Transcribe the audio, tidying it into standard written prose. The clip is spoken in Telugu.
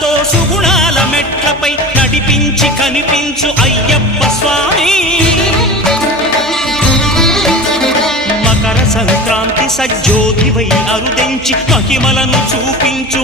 మనతో సుగుణాల మెట్లపై నడిపించి కనిపించు అయ్యప్ప స్వామి. మకర సంక్రాంతి సజ్జోతివై అరుదెంచి మహిమలను చూపించు